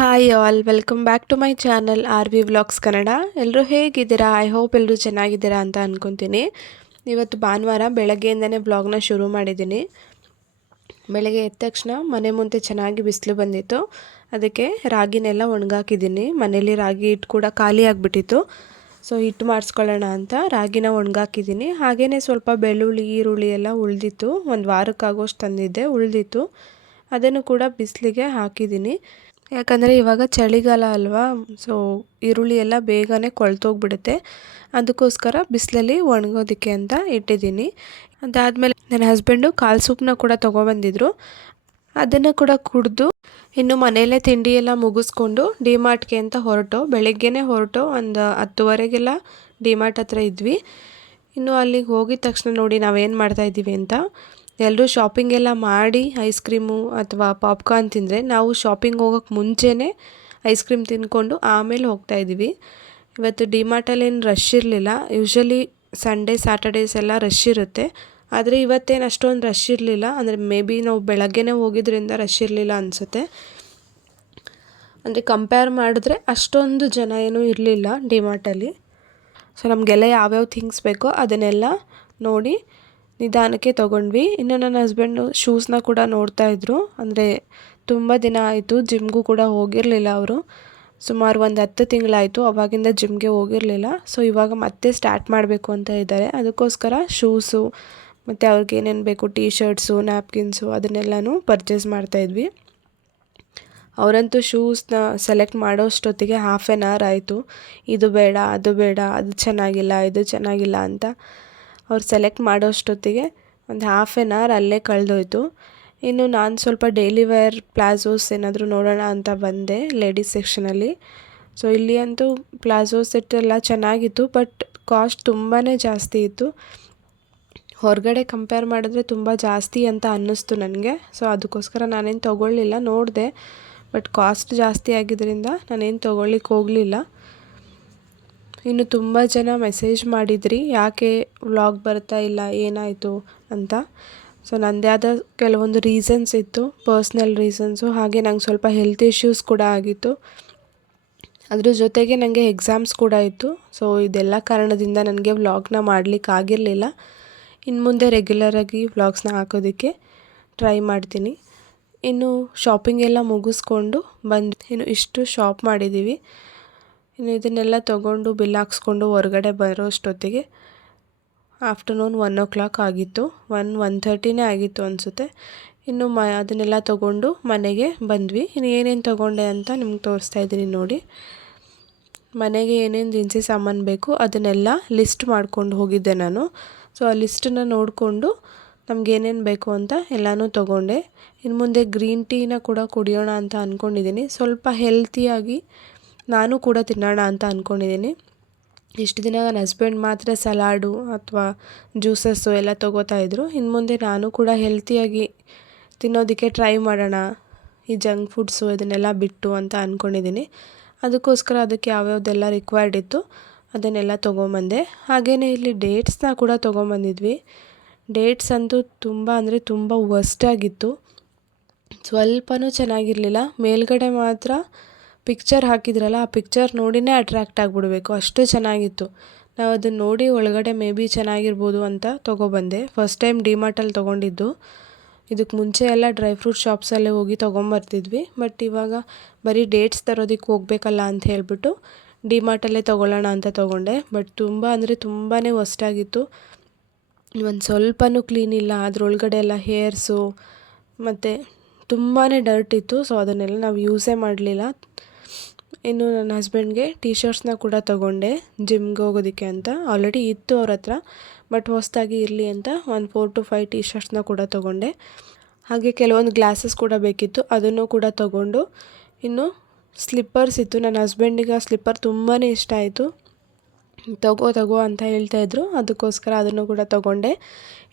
Hi all welcome back to my channel R V vlogs Kannada ಎಲ್ಲರೂ ಹೇಗಿದ್ದೀರಾ? I hope ಎಲ್ಲರೂ ಚೆನ್ನಾಗಿದ್ದೀರಾ ಅಂತ ಅಂದ್ಕೊತೀನಿ ಇವತ್ತು ಭಾನುವಾರ ಬೆಳಗ್ಗೆಯಿಂದನೇ ವ್ಲಾಗ್ನ ಶುರು ಮಾಡಿದ್ದೀನಿ. ಬೆಳಗ್ಗೆ ಎದ್ದ ತಕ್ಷಣ ಮನೆ ಮುಂದೆ ಚೆನ್ನಾಗಿ ಬಿಸಿಲು ಬಂದಿತ್ತು. ಅದಕ್ಕೆ ರಾಗಿನೆಲ್ಲ ಒಣಗಾಕಿದ್ದೀನಿ. ಮನೇಲಿ ರಾಗಿ ಹಿಟ್ಟು ಕೂಡ ಖಾಲಿ ಆಗಿಬಿಟ್ಟಿತ್ತು. ಸೊ ಹಿಟ್ಟು ಮಾಡಿಸ್ಕೊಳ್ಳೋಣ ಅಂತ ರಾಗಿನ ಒಣಗಾಕಿದ್ದೀನಿ. ಹಾಗೇ ಸ್ವಲ್ಪ ಬೆಳ್ಳುಳ್ಳಿ, ಈರುಳ್ಳಿ ಎಲ್ಲ ಉಳಿದಿತ್ತು. ಒಂದು ವಾರಕ್ಕಾಗೋಷ್ಟು ತಂದಿದ್ದೆ, ಉಳಿದಿತ್ತು. ಅದನ್ನು ಕೂಡ ಬಿಸಿಲಿಗೆ ಹಾಕಿದ್ದೀನಿ. ಯಾಕಂದರೆ ಇವಾಗ ಚಳಿಗಾಲ ಅಲ್ವಾ? ಸೊ ಈರುಳ್ಳಿ ಎಲ್ಲ ಬೇಗನೆ ಕೊಳ್ತೋಗ್ಬಿಡುತ್ತೆ. ಅದಕ್ಕೋಸ್ಕರ ಬಿಸಿಲಲ್ಲಿ ಒಣಗೋದಕ್ಕೆ ಅಂತ ಇಟ್ಟಿದ್ದೀನಿ. ಅದಾದಮೇಲೆ ನನ್ನ ಹಸ್ಬೆಂಡು ಕಾಲು ಸೂಪ್ನ ಕೂಡ ತೊಗೊಬಂದಿದ್ರು. ಅದನ್ನು ಕೂಡ ಕುಡಿದು ಇನ್ನು ಮನೆಯಲ್ಲೇ ತಿಂಡಿ ಎಲ್ಲ ಮುಗಿಸ್ಕೊಂಡು ಡಿಮಾರ್ಟ್ಗೆ ಅಂತ ಹೊರಟು. ಬೆಳಗ್ಗೆನೇ ಹೊರಟು. ಒಂದು ಹತ್ತುವರೆಗೆಲ್ಲ ಡಿಮಾರ್ಟ್ ಹತ್ರ ಇದ್ವಿ. ಇನ್ನು ಅಲ್ಲಿಗೆ ಹೋಗಿದ ತಕ್ಷಣ ನೋಡಿ ನಾವೇನು ಮಾಡ್ತಾಯಿದ್ದೀವಿ ಅಂತ. ಎಲ್ಲರೂ ಶಾಪಿಂಗ್ ಎಲ್ಲ ಮಾಡಿ ಐಸ್ ಕ್ರೀಮು ಅಥವಾ ಪಾಪ್ಕಾರ್ನ್ ತಿಂದರೆ ನಾವು ಶಾಪಿಂಗ್ ಹೋಗೋಕ್ಕೆ ಮುಂಚೆನೇ ಐಸ್ ಕ್ರೀಮ್ ತಿಂದ್ಕೊಂಡು ಆಮೇಲೆ ಹೋಗ್ತಾ ಇದ್ದೀವಿ. ಇವತ್ತು ಡಿಮಾರ್ಟಲ್ಲಿ ಏನು ರಶ್ ಇರಲಿಲ್ಲ. ಯೂಶ್ವಲಿ ಸಂಡೇ ಸ್ಯಾಟರ್ಡೇಸ್ ಎಲ್ಲ ರಶ್ ಇರುತ್ತೆ. ಆದರೆ ಇವತ್ತೇನು ಅಷ್ಟೊಂದು ರಶ್ ಇರಲಿಲ್ಲ. ಅಂದರೆ ಮೇ ಬಿ ನಾವು ಬೆಳಗ್ಗೆನೇ ಹೋಗಿದ್ರಿಂದ ರಶ್ ಇರಲಿಲ್ಲ ಅನಿಸುತ್ತೆ. ಅಂದರೆ ಕಂಪೇರ್ ಮಾಡಿದ್ರೆ ಅಷ್ಟೊಂದು ಜನ ಏನೂ ಇರಲಿಲ್ಲ ಡಿಮಾರ್ಟಲ್ಲಿ ಸೊ ನಮಗೆಲ್ಲ ಯಾವ್ಯಾವ ಥಿಂಗ್ಸ್ ಬೇಕೋ ಅದನ್ನೆಲ್ಲ ನೋಡಿ ನಿಧಾನಕ್ಕೆ ತೊಗೊಂಡ್ವಿ. ಇನ್ನು ನನ್ನ ಹಸ್ಬೆಂಡು ಶೂಸ್ನ ಕೂಡ ನೋಡ್ತಾ ಇದ್ದರು ಅಂದರೆ ತುಂಬ ದಿನ ಆಯಿತು ಜಿಮ್ಗೂ ಕೂಡ ಹೋಗಿರಲಿಲ್ಲ ಅವರು. ಸುಮಾರು ಒಂದು ಹತ್ತು ತಿಂಗಳಾಯಿತು, ಅವಾಗಿಂದ ಜಿಮ್ಗೆ ಹೋಗಿರಲಿಲ್ಲ. ಸೊ ಇವಾಗ ಮತ್ತೆ ಸ್ಟಾರ್ಟ್ ಮಾಡಬೇಕು ಅಂತ ಇದ್ದಾರೆ. ಅದಕ್ಕೋಸ್ಕರ ಶೂಸು ಮತ್ತು ಅವ್ರಿಗೆ ಏನೇನು ಬೇಕು ಟೀ ಶರ್ಟ್ಸು ನ್ಯಾಪ್ಕಿನ್ಸು ಅದನ್ನೆಲ್ಲನೂ ಪರ್ಚೇಸ್ ಮಾಡ್ತಾಯಿದ್ವಿ ಅವರಂತೂ ಶೂಸ್ನ ಸೆಲೆಕ್ಟ್ ಮಾಡೋಷ್ಟೊತ್ತಿಗೆ ಹಾಫ್ ಆ್ಯನ್ ಅವರ್ ಆಯಿತು. ಇದು ಬೇಡ, ಅದು ಬೇಡ, ಅದು ಚೆನ್ನಾಗಿಲ್ಲ, ಇದು ಚೆನ್ನಾಗಿಲ್ಲ ಅಂತ. ಅವ್ರು ಸೆಲೆಕ್ಟ್ ಮಾಡೋಷ್ಟೊತ್ತಿಗೆ ಒಂದು ಹಾಫ್ ಆ್ಯನ್ ಅವರ್ ಅಲ್ಲೇ ಕಳೆದೋಯ್ತು. ಇನ್ನು ನಾನು ಸ್ವಲ್ಪ ಡೈಲಿ ವೇರ್ ಪ್ಲಾಝೋಸ್ ಏನಾದರೂ ನೋಡೋಣ ಅಂತ ಬಂದೆ ಲೇಡೀಸ್ ಸೆಕ್ಷನಲ್ಲಿ ಸೊ ಇಲ್ಲಿ ಅಂತೂ ಪ್ಲಾಝೋ ಸೆಟ್ ಎಲ್ಲ ಚೆನ್ನಾಗಿತ್ತು ಬಟ್ ಕಾಸ್ಟ್ ತುಂಬಾ ಜಾಸ್ತಿ ಇತ್ತು. ಹೊರಗಡೆ ಕಂಪೇರ್ ಮಾಡಿದ್ರೆ ತುಂಬ ಜಾಸ್ತಿ ಅಂತ ಅನ್ನಿಸ್ತು ನನಗೆ. ಸೊ ಅದಕ್ಕೋಸ್ಕರ ನಾನೇನು ತೊಗೊಳ್ಳಿಲ್ಲ, ನೋಡಿದೆ. ಬಟ್ ಕಾಸ್ಟ್ ಜಾಸ್ತಿ ಆಗಿದ್ದರಿಂದ ನಾನೇನು ತೊಗೊಳ್ಳಿಕ್ಕೆ ಹೋಗಲಿಲ್ಲ. ಇನ್ನು ತುಂಬ ಜನ ಮೆಸೇಜ್ ಮಾಡಿದ್ರಿ, ಯಾಕೆ ವ್ಲಾಗ್ ಬರ್ತಾ ಇಲ್ಲ, ಏನಾಯಿತು ಅಂತ. ಸೊ ನನ್ನದೇ ಆದ ಕೆಲವೊಂದು ರೀಸನ್ಸ್ ಇತ್ತು ಪರ್ಸ್ನಲ್ ರೀಸನ್ಸು ಹಾಗೆ ನಂಗೆ ಸ್ವಲ್ಪ ಹೆಲ್ತ್ ಇಶ್ಯೂಸ್ ಕೂಡ ಆಗಿತ್ತು. ಅದ್ರ ಜೊತೆಗೆ ನನಗೆ ಎಕ್ಸಾಮ್ಸ್ ಕೂಡ ಇತ್ತು. ಸೊ ಇದೆಲ್ಲ ಕಾರಣದಿಂದ ನನಗೆ ವ್ಲಾಗ್ನ ಮಾಡಲಿಕ್ಕೆ ಆಗಿರಲಿಲ್ಲ. ಇನ್ನು ಮುಂದೆ ರೆಗ್ಯುಲರಾಗಿ ವ್ಲಾಗ್ಸ್ನ ಹಾಕೋದಕ್ಕೆ ಟ್ರೈ ಮಾಡ್ತೀನಿ. ಇನ್ನು ಶಾಪಿಂಗ್ ಎಲ್ಲ ಮುಗಿಸ್ಕೊಂಡು ಬಂದು, ಇನ್ನು ಇಷ್ಟು ಶಾಪ್ ಮಾಡಿದ್ದೀವಿ ಇನ್ನು ಇದನ್ನೆಲ್ಲ ತೊಗೊಂಡು ಬಿಲ್ ಹಾಕ್ಸ್ಕೊಂಡು ಹೊರಗಡೆ ಬರೋ ಅಷ್ಟೊತ್ತಿಗೆ ಆಫ್ಟರ್ನೂನ್ ಒನ್ ಓ ಕ್ಲಾಕ್ ಆಗಿತ್ತು. ಒನ್ ಒನ್ ಥರ್ಟಿನೇ ಆಗಿತ್ತು ಅನಿಸುತ್ತೆ. ಇನ್ನು ಮ, ಅದನ್ನೆಲ್ಲ ತೊಗೊಂಡು ಮನೆಗೆ ಬಂದ್ವಿ. ಇನ್ನು ಏನೇನು ತೊಗೊಂಡೆ ಅಂತ ನಿಮ್ಗೆ ತೋರಿಸ್ತಾ ಇದ್ದೀನಿ ನೋಡಿ. ಮನೆಗೆ ಏನೇನು ದಿನಸಿ ಸಾಮಾನು ಬೇಕು ಅದನ್ನೆಲ್ಲ ಲಿಸ್ಟ್ ಮಾಡ್ಕೊಂಡು ಹೋಗಿದ್ದೆ ನಾನು. ಸೊ, ಆ ಲಿಸ್ಟನ್ನ ನೋಡಿಕೊಂಡು ನಮ್ಗೆ ಏನೇನು ಬೇಕು ಅಂತ ಎಲ್ಲನೂ ತೊಗೊಂಡೆ. ಇನ್ನು ಮುಂದೆ ಗ್ರೀನ್ ಟೀನ ಕೂಡ ಕುಡಿಯೋಣ ಅಂತ ಅಂದ್ಕೊಂಡಿದ್ದೀನಿ ಸ್ವಲ್ಪ ಹೆಲ್ತಿಯಾಗಿ ನಾನು ಕೂಡ ತಿನ್ನೋಣ ಅಂತ ಅಂದ್ಕೊಂಡಿದ್ದೀನಿ ಇಷ್ಟು ದಿನ ನನ್ನ ಹಸ್ಬೆಂಡ್ ಮಾತ್ರ ಸಲಾಡು ಅಥವಾ ಜ್ಯೂಸಸ್ಸು ಎಲ್ಲ ತೊಗೋತಾ ಇದ್ದರು ಇನ್ನು ಮುಂದೆ ನಾನು ಕೂಡ ಹೆಲ್ತಿಯಾಗಿ ತಿನ್ನೋದಕ್ಕೆ ಟ್ರೈ ಮಾಡೋಣ. ಈ ಜಂಕ್ ಫುಡ್ಸು ಇದನ್ನೆಲ್ಲ ಬಿಟ್ಟು ಅಂತ ಅಂದ್ಕೊಂಡಿದ್ದೀನಿ ಅದಕ್ಕೋಸ್ಕರ ಅದಕ್ಕೆ ಯಾವ್ಯಾವುದೆಲ್ಲ ರಿಕ್ವೈರ್ಡ್ ಇತ್ತು ಅದನ್ನೆಲ್ಲ ತೊಗೊಂಬಂದೆ. ಹಾಗೆಯೇ ಇಲ್ಲಿ ಡೇಟ್ಸ್ನ ಕೂಡ ತೊಗೊಂಬಂದಿದ್ವಿ. ಡೇಟ್ಸ್ ಅಂತೂ ತುಂಬ ಅಂದರೆ ತುಂಬ ವರ್ಸ್ಟಾಗಿತ್ತು ಸ್ವಲ್ಪನೂ ಚೆನ್ನಾಗಿರಲಿಲ್ಲ. ಮೇಲ್ಗಡೆ ಮಾತ್ರ ಪಿಕ್ಚರ್ ಹಾಕಿದ್ರಲ್ಲ, ಆ ಪಿಕ್ಚರ್ ನೋಡಿನೇ ಅಟ್ರ್ಯಾಕ್ಟ್ ಆಗಿಬಿಡ್ಬೇಕು. ಅಷ್ಟು ಚೆನ್ನಾಗಿತ್ತು. ನಾವು ಅದನ್ನು ನೋಡಿ ಒಳಗಡೆ ಮೇ ಬಿ ಚೆನ್ನಾಗಿರ್ಬೋದು ಅಂತ ತೊಗೊಬಂದೆ. ಫಸ್ಟ್ ಟೈಮ್ ಡಿಮಾರ್ಟಲ್ಲಿ ತೊಗೊಂಡಿದ್ದು. ಇದಕ್ಕೆ ಮುಂಚೆ ಎಲ್ಲ ಡ್ರೈ ಫ್ರೂಟ್ ಶಾಪ್ಸಲ್ಲೇ ಹೋಗಿ ತೊಗೊಂಬರ್ತಿದ್ವಿ. ಬಟ್ ಇವಾಗ ಬರೀ ಡೇಟ್ಸ್ ತರೋದಕ್ಕೆ ಹೋಗ್ಬೇಕಲ್ಲ ಅಂತ ಹೇಳಿಬಿಟ್ಟು ಡಿಮಾರ್ಟಲ್ಲೇ ತೊಗೊಳ್ಳೋಣ ಅಂತ ತೊಗೊಂಡೆ. ಬಟ್ ತುಂಬ ಅಂದರೆ ತುಂಬಾ ಹೊಸ್ಟಾಗಿತ್ತು ಒಂದು ಸ್ವಲ್ಪನೂ ಕ್ಲೀನ್ ಇಲ್ಲ. ಅದರೊಳಗಡೆ ಎಲ್ಲ ಹೇರ್ಸು ಮತ್ತು ತುಂಬಾ ಡರ್ಟ್ ಇತ್ತು. ಸೊ ಅದನ್ನೆಲ್ಲ ನಾವು ಯೂಸೇ ಮಾಡಲಿಲ್ಲ. ಇನ್ನು ನನ್ನ ಹಸ್ಬೆಂಡ್ಗೆ ಟೀ ಶರ್ಟ್ಸ್ನ ಕೂಡ ತೊಗೊಂಡೆ ಜಿಮ್ಗೆ ಹೋಗೋದಕ್ಕೆ ಅಂತ. ಆಲ್ರೆಡಿ ಇತ್ತು ಅವ್ರ ಹತ್ರ ಬಟ್ ಹೊಸ್ದಾಗಿ ಇರಲಿ ಅಂತ ಒಂದು ಫೋರ್ ಟು ಫೈವ್ ಟೀ ಶರ್ಟ್ಸ್ನ ಕೂಡ ತೊಗೊಂಡೆ. ಹಾಗೆ ಕೆಲವೊಂದು ಗ್ಲಾಸಸ್ ಕೂಡ ಬೇಕಿತ್ತು, ಅದನ್ನು ಕೂಡ ತೊಗೊಂಡು. ಇನ್ನು ಸ್ಲಿಪ್ಪರ್ಸ್ ಇತ್ತು, ನನ್ನ ಹಸ್ಬೆಂಡಿಗೆ ಆ ಸ್ಲಿಪ್ಪರ್ ತುಂಬಾ ಇಷ್ಟ ಆಯಿತು. ತಗೋ ತಗೋ ಅಂತ ಹೇಳ್ತಾಯಿದ್ರು ಅದಕ್ಕೋಸ್ಕರ ಅದನ್ನು ಕೂಡ ತೊಗೊಂಡೆ.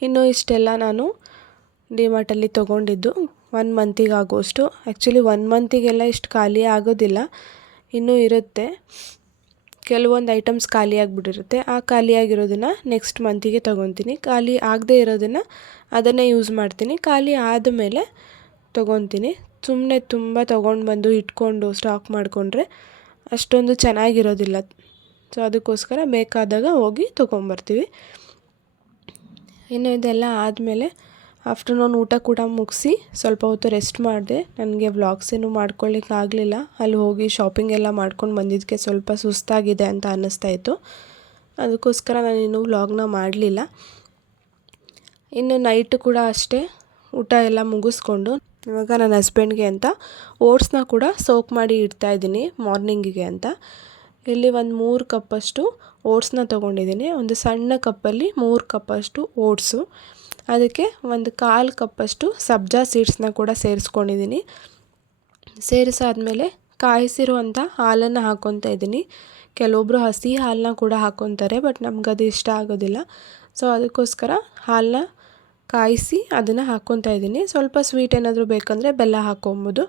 ಇನ್ನು ಇಷ್ಟೆಲ್ಲ ನಾನು ಡಿಮಾರ್ಟಲ್ಲಿ ತೊಗೊಂಡಿದ್ದು ಒನ್ ಮಂತಿಗೆ ಆಗೋಷ್ಟು. ಆ್ಯಕ್ಚುಲಿ ಒನ್ ಮಂತಿಗೆಲ್ಲ ಇಷ್ಟು ಖಾಲಿ ಆಗೋದಿಲ್ಲ. ಇನ್ನೂ ಇರುತ್ತೆ. ಕೆಲವೊಂದು ಐಟಮ್ಸ್ ಖಾಲಿಯಾಗಿಬಿಟ್ಟಿರುತ್ತೆ ಆ ಖಾಲಿಯಾಗಿರೋದನ್ನು ನೆಕ್ಸ್ಟ್ ಮಂತಿಗೆ ತೊಗೊತೀನಿ. ಖಾಲಿ ಆಗದೇ ಇರೋದನ್ನು ಅದನ್ನೇ ಯೂಸ್ ಮಾಡ್ತೀನಿ. ಖಾಲಿ ಆದಮೇಲೆ ತೊಗೊತೀನಿ. ಸುಮ್ಮನೆ ತುಂಬ ತೊಗೊಂಡು ಬಂದು ಇಟ್ಕೊಂಡು ಸ್ಟಾಕ್ ಮಾಡಿಕೊಂಡ್ರೆ ಅಷ್ಟೊಂದು ಚೆನ್ನಾಗಿರೋದಿಲ್ಲ. ಸೊ ಅದಕ್ಕೋಸ್ಕರ ಬೇಕಾದಾಗ ಹೋಗಿ ತೊಗೊಂಬರ್ತೀವಿ. ಇನ್ನು ಇದೆಲ್ಲ ಆದಮೇಲೆ ಆಫ್ಟರ್ನೂನ್ ಊಟ ಕೂಡ ಮುಗಿಸಿ ಸ್ವಲ್ಪ ಹೊತ್ತು ರೆಸ್ಟ್ ಮಾಡಿದೆ. ನನಗೆ ವ್ಲಾಗ್ಸ್ ಏನು ಮಾಡ್ಕೊಳ್ಳಿಕ್ಕೆ ಆಗಲಿಲ್ಲ. ಅಲ್ಲಿ ಹೋಗಿ ಶಾಪಿಂಗ್ ಎಲ್ಲ ಮಾಡ್ಕೊಂಡು ಬಂದಿದ್ದಕ್ಕೆ ಸ್ವಲ್ಪ ಸುಸ್ತಾಗಿದೆ ಅಂತ ಅನ್ನಿಸ್ತಾ ಇತ್ತು. ಅದಕ್ಕೋಸ್ಕರ ನಾನು ಇನ್ನೂ ವ್ಲಾಗ್ನ ಮಾಡಲಿಲ್ಲ. ಇನ್ನು ನೈಟ್ ಕೂಡ ಅಷ್ಟೇ ಊಟ ಎಲ್ಲ ಮುಗಿಸ್ಕೊಂಡು ಇವಾಗ ನನ್ನ ಹಸ್ಬೆಂಡ್ಗೆ ಅಂತ ಓಟ್ಸ್ನ ಕೂಡ ಸೋಕ್ ಮಾಡಿ ಇಡ್ತಾ ಇದ್ದೀನಿ ಮಾರ್ನಿಂಗಿಗೆ ಅಂತ. ಇಲ್ಲಿ ಒಂದು ಮೂರು ಕಪ್ಪಷ್ಟು ಓಟ್ಸ್ನ ತೊಗೊಂಡಿದ್ದೀನಿ. ಒಂದು ಸಣ್ಣ ಕಪ್ಪಲ್ಲಿ ಮೂರು ಕಪ್ಪಷ್ಟು ಓಟ್ಸು ಅದಕ್ಕೆ ಒಂದು ಕಾಲು ಕಪ್ಪಷ್ಟು ಸಬ್ಜಾ ಸೀಡ್ಸ್ನ ಕೂಡ ಸೇರಿಸ್ಕೊಂಡಿದ್ದೀನಿ. ಸೇರಿಸಾದಮೇಲೆ ಕಾಯಿಸಿರುವಂಥ ಹಾಲನ್ನು ಹಾಕ್ಕೊತಾ ಇದ್ದೀನಿ. ಕೆಲವೊಬ್ಬರು ಹಸಿ ಹಾಲನ್ನ ಕೂಡ ಹಾಕ್ಕೊತಾರೆ ಬಟ್ ನಮ್ಗೆ ಅದು ಇಷ್ಟ ಆಗೋದಿಲ್ಲ. ಸೊ, ಅದಕ್ಕೋಸ್ಕರ ಹಾಲನ್ನ ಕಾಯಿಸಿ ಅದನ್ನು ಹಾಕ್ಕೊತಾ ಇದ್ದೀನಿ. ಸ್ವಲ್ಪ ಸ್ವೀಟ್ ಏನಾದರೂ ಬೇಕಂದರೆ ಬೆಲ್ಲ ಹಾಕ್ಕೊಬೋದು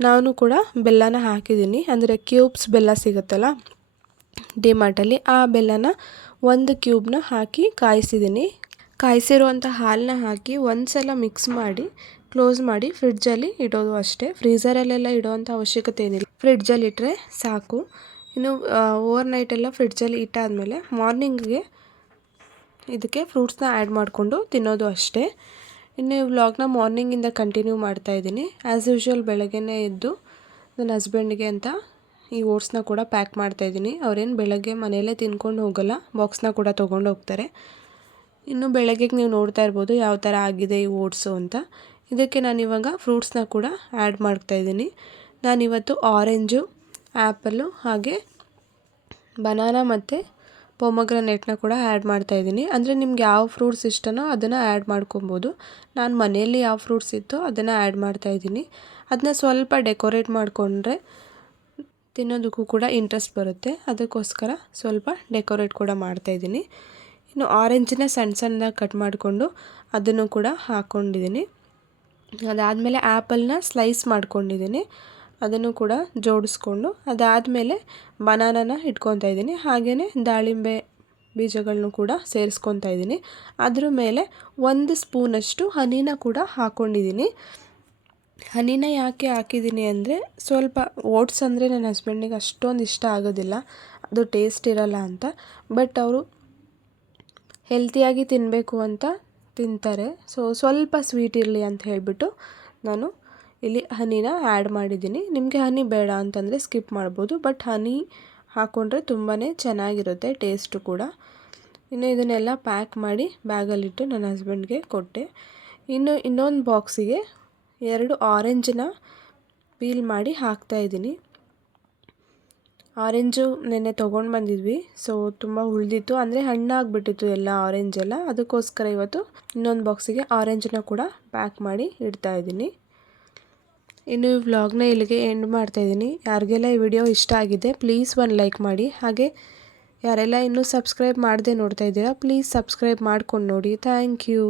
ನಾನು ಕೂಡ ಬೆಲ್ಲನ ಹಾಕಿದ್ದೀನಿ. ಅಂದರೆ ಕ್ಯೂಬ್ಸ್ ಬೆಲ್ಲ ಸಿಗುತ್ತಲ್ಲ ಡಿಮಾರ್ಟಲ್ಲಿ ಆ ಬೆಲ್ಲನ ಒಂದು ಕ್ಯೂಬ್ನ ಹಾಕಿ ಕಾಯಿಸಿದ್ದೀನಿ. ಕಾಯಿಸಿರುವಂಥ ಹಾಲನ್ನ ಹಾಕಿ ಒಂದು ಸಲ ಮಿಕ್ಸ್ ಮಾಡಿ ಕ್ಲೋಸ್ ಮಾಡಿ ಫ್ರಿಡ್ಜಲ್ಲಿ ಇಡೋದು ಅಷ್ಟೇ. ಫ್ರೀಝರಲ್ಲೆಲ್ಲ ಇಡೋವಂಥ ಅವಶ್ಯಕತೆ ಏನಿಲ್ಲ. ಫ್ರಿಡ್ಜಲ್ಲಿ ಇಟ್ಟರೆ ಸಾಕು. ಇನ್ನು ಓವರ್ ಎಲ್ಲ ಫ್ರಿಡ್ಜಲ್ಲಿ ಇಟ್ಟಾದಮೇಲೆ ಮಾರ್ನಿಂಗ್ಗೆ ಇದಕ್ಕೆ ಫ್ರೂಟ್ಸ್ನ ಆ್ಯಡ್ ಮಾಡಿಕೊಂಡು ತಿನ್ನೋದು ಅಷ್ಟೇ. ಇನ್ನು ವ್ಲಾಗ್ನ ಮಾರ್ನಿಂಗಿಂದ ಕಂಟಿನ್ಯೂ ಮಾಡ್ತಾ ಇದ್ದೀನಿ. ಆ್ಯಸ್ ಯೂಶ್ವಲ್ ಬೆಳಗ್ಗೆನೇ ಎದ್ದು ನನ್ನ ಹಸ್ಬೆಂಡ್ಗೆ ಅಂತ ಈ ಓಟ್ಸ್ನ ಕೂಡ ಪ್ಯಾಕ್ ಮಾಡ್ತಾಯಿದ್ದೀನಿ ಅವ್ರೇನು ಬೆಳಗ್ಗೆ ಮನೆಯಲ್ಲೇ ತಿನ್ಕೊಂಡು ಹೋಗಲ್ಲ ಬಾಕ್ಸ್ನ ಕೂಡ ತೊಗೊಂಡು ಹೋಗ್ತಾರೆ. ಇನ್ನು ಬೆಳಗ್ಗೆಗೆ ನೀವು ನೋಡ್ತಾ ಇರ್ಬೋದು ಯಾವ ಥರ ಆಗಿದೆ ಈ ಓಟ್ಸು ಅಂತ. ಇದಕ್ಕೆ ನಾನು ಇವಾಗ ಫ್ರೂಟ್ಸ್ನ ಕೂಡ ಆ್ಯಡ್ ನಾನು ನಾನಿವತ್ತು ಆರೆಂಜು ಆ್ಯಪಲ್ಲು ಹಾಗೆ ಬನಾನಾ ಮತ್ತು ಪೊಮಗ್ರನೇಟ್ನ ಕೂಡ ಆ್ಯಡ್ ಮಾಡ್ತಾಯಿದ್ದೀನಿ ಅಂದರೆ ನಿಮ್ಗೆ ಯಾವ ಫ್ರೂಟ್ಸ್ ಇಷ್ಟನೋ ಅದನ್ನು ಆ್ಯಡ್ ಮಾಡ್ಕೊಬೋದು. ನಾನು ಮನೆಯಲ್ಲಿ ಯಾವ ಫ್ರೂಟ್ಸ್ ಇತ್ತೋ ಅದನ್ನು ಆ್ಯಡ್ ಮಾಡ್ತಾಯಿದ್ದೀನಿ ಅದನ್ನ ಸ್ವಲ್ಪ ಡೆಕೋರೇಟ್ ಮಾಡಿಕೊಂಡ್ರೆ ತಿನ್ನೋದಕ್ಕೂ ಕೂಡ ಇಂಟ್ರೆಸ್ಟ್ ಬರುತ್ತೆ. ಅದಕ್ಕೋಸ್ಕರ ಸ್ವಲ್ಪ ಡೆಕೋರೇಟ್ ಕೂಡ ಮಾಡ್ತಾಯಿದ್ದೀನಿ ಇನ್ನು ಆರೆಂಜನ್ನ ಸಣ್ಣ ಸಣ್ಣದಾಗಿ ಕಟ್ ಮಾಡಿಕೊಂಡು ಅದನ್ನು ಕೂಡ ಹಾಕ್ಕೊಂಡಿದ್ದೀನಿ ಅದಾದಮೇಲೆ ಆ್ಯಪಲ್ನ ಸ್ಲೈಸ್ ಮಾಡ್ಕೊಂಡಿದ್ದೀನಿ. ಅದನ್ನು ಕೂಡ ಜೋಡಿಸ್ಕೊಂಡು ಅದಾದಮೇಲೆ ಬನಾನನ ಇಟ್ಕೊತಾ ಇದ್ದೀನಿ. ಹಾಗೆಯೇ ದಾಳಿಂಬೆ ಬೀಜಗಳನ್ನು ಕೂಡ ಸೇರಿಸ್ಕೊತಾ ಇದ್ದೀನಿ. ಅದ್ರ ಮೇಲೆ ಒಂದು ಸ್ಪೂನಷ್ಟು ಹನಿನ ಕೂಡ ಹಾಕ್ಕೊಂಡಿದ್ದೀನಿ ಹನಿನ ಯಾಕೆ ಹಾಕಿದ್ದೀನಿ ಅಂದರೆ ಸ್ವಲ್ಪ ಓಟ್ಸ್ ಅಂದರೆ ನನ್ನ ಹಸ್ಬೆಂಡಿಗೆ ಅಷ್ಟೊಂದು ಇಷ್ಟ ಆಗೋದಿಲ್ಲ. ಅದು ಟೇಸ್ಟ್ ಇರಲ್ಲ ಅಂತ. ಬಟ್ ಅವರು ಹೆಲ್ತಿಯಾಗಿ ತಿನ್ನಬೇಕು ಅಂತ ತಿಂತಾರೆ. ಸೊ ಸ್ವಲ್ಪ ಸ್ವೀಟ್ ಇರಲಿ ಅಂತ ಹೇಳಿಬಿಟ್ಟು ನಾನು ಇಲ್ಲಿ ಹನಿನ ಆ್ಯಡ್ ಮಾಡಿದ್ದೀನಿ. ನಿಮಗೆ ಹನಿ ಬೇಡ ಅಂತಂದರೆ ಸ್ಕಿಪ್ ಮಾಡ್ಬೋದು ಬಟ್ ಹನಿ ಹಾಕ್ಕೊಂಡ್ರೆ ತುಂಬಾ ಚೆನ್ನಾಗಿರುತ್ತೆ ಟೇಸ್ಟು ಕೂಡ. ಇನ್ನು ಇದನ್ನೆಲ್ಲ ಪ್ಯಾಕ್ ಮಾಡಿ ಬ್ಯಾಗಲ್ಲಿಟ್ಟು ನನ್ನ ಹಸ್ಬೆಂಡ್ಗೆ ಕೊಟ್ಟೆ. ಇನ್ನು ಇನ್ನೊಂದು ಬಾಕ್ಸಿಗೆ ಎರಡು ಆರೆಂಜನ್ನ ಪೀಲ್ ಮಾಡಿ ಹಾಕ್ತಾಯಿದ್ದೀನಿ ಆರೆಂಜು ನೆನ್ನೆ ತೊಗೊಂಡು ಬಂದಿದ್ವಿ. ಸೊ ತುಂಬ ಉಳಿದಿತ್ತು. ಅಂದರೆ ಹಣ್ಣಾಗಿಬಿಟ್ಟಿತ್ತು ಎಲ್ಲ ಆರೆಂಜ್ ಎಲ್ಲ. ಅದಕ್ಕೋಸ್ಕರ ಇವತ್ತು ಇನ್ನೊಂದು ಬಾಕ್ಸಿಗೆ ಆರೆಂಜನ್ನ ಕೂಡ ಪ್ಯಾಕ್ ಮಾಡಿ ಇಡ್ತಾ ಇದ್ದೀನಿ. ಇನ್ನು ಈ ವ್ಲಾಗ್ನ ಇಲ್ಲಿಗೆ ಎಂಡ್ ಮಾಡ್ತಾಯಿದ್ದೀನಿ ಯಾರಿಗೆಲ್ಲ ಈ ವಿಡಿಯೋ ಇಷ್ಟ ಆಗಿದೆ ಪ್ಲೀಸ್ ಒಂದು ಲೈಕ್ ಮಾಡಿ. ಹಾಗೆ ಯಾರೆಲ್ಲ ಇನ್ನೂ ಸಬ್ಸ್ಕ್ರೈಬ್ ಮಾಡದೆ ನೋಡ್ತಾ ಇದ್ದೀರಾ ಪ್ಲೀಸ್ ಸಬ್ಸ್ಕ್ರೈಬ್ ಮಾಡ್ಕೊಂಡು ನೋಡಿ. Thank you